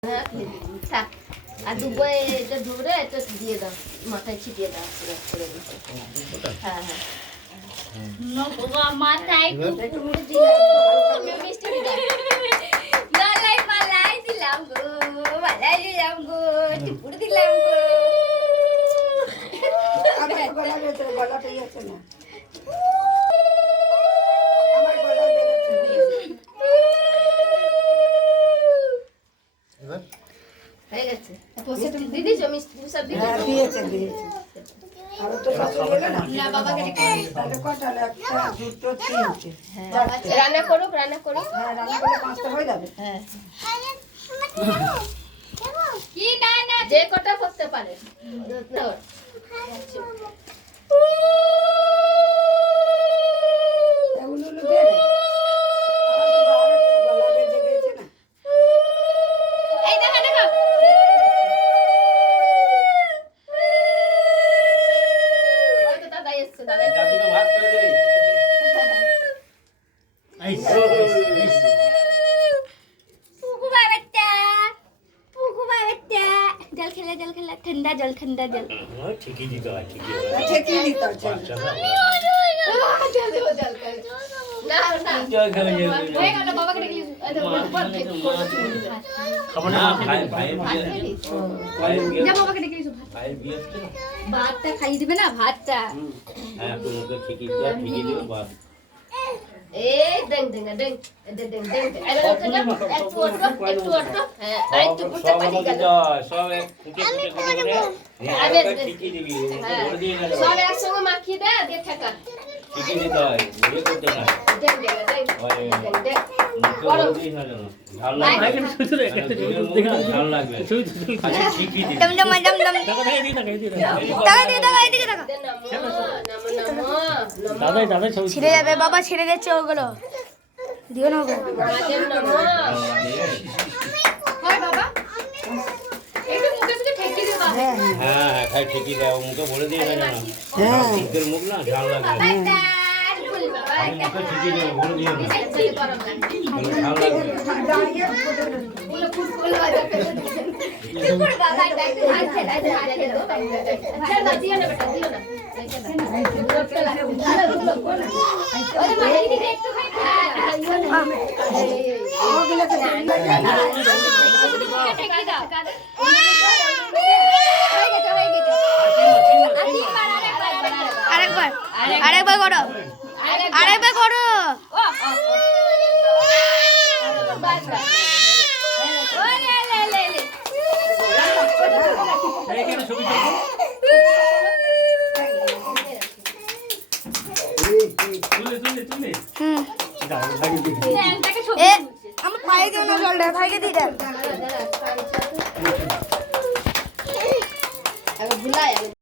থাক আর দুবো এটা ধরে এটা দিয়ে দাও মাথায় ছিটিয়ে দাও হ্যাঁ হ্যাঁ মাথায় মিষ্টি মালাই মালাই দিলাম গো মালাই দিলাম গো টিপুর দিলাম গো আমার গলা ভেতরে গলাটাই আছে না আমার গলা বেরোচ্ছে হয়ে গেছে দিদি মিষ্টি সব দিদি দিয়েছে দিয়েছে আর তো সব গেল না না বাবাকে ডেকে তাহলে কটা একটা দুটো তিনটে রান্না করো হ্যাঁ রান্না করলে পাঁচটা হয়ে যাবে হ্যাঁ কি না না যে কটা করতে পারে এগুলো দিয়ে দে আমার তো গলা বেজে গেছে না এই দেখো দেখো ওই তো দাদা এসছে দাদা দাদুকে ভাত করে দিবি जल खेला ठंडा जल ঠিকই দিতে হয় ঠিকই আচ্ছা কি দিতে হচ্ছে ना ना জল খাবে জল होएगा ना बाबा के लिए খাবো না ভাই ভাই जा बाबा के लिए ভাই বিয়ে হচ্ছে না ভাতটা খাইয়ে দিবে না ভাতটা হ্যাঁ তোমাকে ঠিকই দিও ঠিকই দিও বাস এ Deng Deng Deng Deng Deng আরে একটু হ্যাঁ একটু পুরো পানি গেল সব এক ফুটে ফুটে করে ঠিকই দিবি বলে দিয়ে না সব একসঙ্গে মাখিয়ে দে দিয়ে থাকা ঠিকই দিতে হয় বলে করতে না দেং দেং দেং দেং বড় দিয়ে না জানো ঝাল লাগবে ঝাল লাগবে ঠিকই দিবি दम नमो ছিঁড়ে যাবে বাবা ছিঁড়ে যাচ্ছে ওগুলো দিও না ওগুলো नमो हाय बाबा একটু মুখে মুখে ঠেকিয়ে দে বাবা হ্যাঁ হ্যাঁ খাই ঠিকই দাও মুখে বলে দিয়ে না জানো হ্যাঁ ঠিকের মুখ না ঝাল লাগবে আমি মুখে ঠিকই দেবো বলে দিয়ে না ঝাল লাগবে আরেকবার করো আমার পায়ে দিও না জলটা ভাইকে দিয়ে দেন ভুলাই